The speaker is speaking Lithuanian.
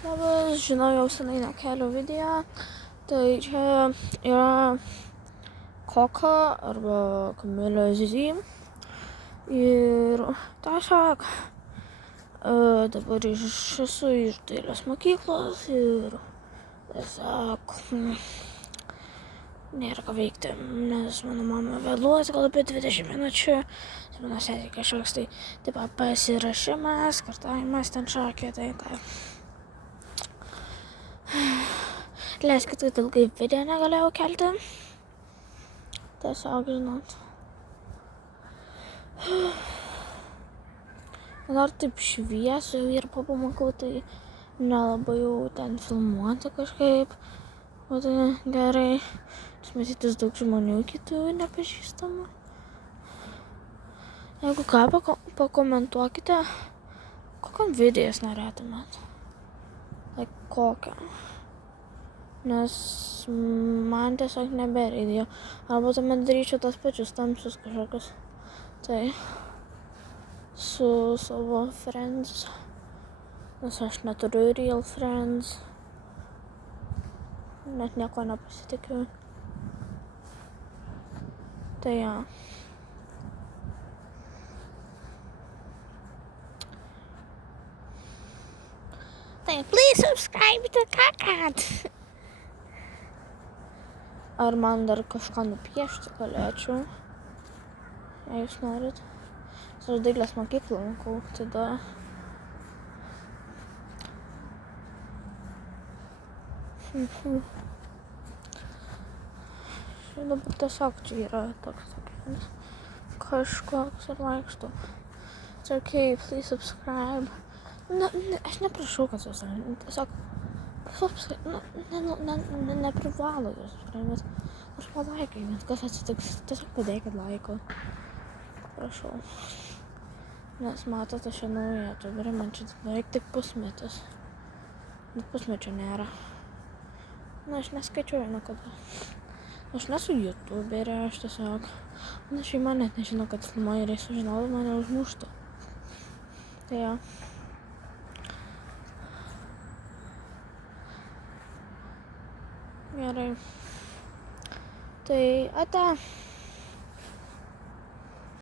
Labas, žinau, jau senai nekeliu video. Tai čia yra Koka arba Kamilė Zizy. Ir tiesiog dabar esu iš dailės mokyklos ir tiesiog nėra ką veikti, nes mano mama vėluos gal apie 20 minučių. Mano sesė kažkoks tai pasirašymas, kartavimas ten šakė, tai leiskit, kad ilgai video negalėjau kelti. Tiesiog, žinot. Dar taip šviesu ir po pamokų, tai nelabai jau ten filmuoti kažkaip. O tai gerai. Čia matytis daug žmonių kitų nepažįstamų. Jeigu ką, pakomentuokite, kokiam video jūs norėtumėt. Tai kokią. Nes man tiesiog nebereikia. Arba tuomet daryčiau tas pačius tamsius kažkokius. Tai su savo friends. Nes aš neturiu real friends. Net nieko nepasitikiu. Tai jo. Tai please subscribe to Kakat. Ar man dar kažką nupiešti galėčiau, jei jūs norit. Aš dailės mokyklą lankau, tada. Čia dabar tiesiog čia yra toks kažkoks ir vaikšto. It's okay, please subscribe. Aš neprašau, kad jūs tiesiog neprivalo jūs subscribe. Aš palaikai, nes kas atsitiks, tiesiog padėkit laiko. Prašau. Nes matot, aš jau nauja youtuberė, man čia beveik tik pusmetis. Net pusmečio nėra. Na, aš neskaičiuoju niekada. Aš nesu youtuberė, aš tiesiog. Mano šeima net nežino, kad filmuoju ir jei sužinotų, mane užmuštų. Tai jo. Gerai. Tai ate.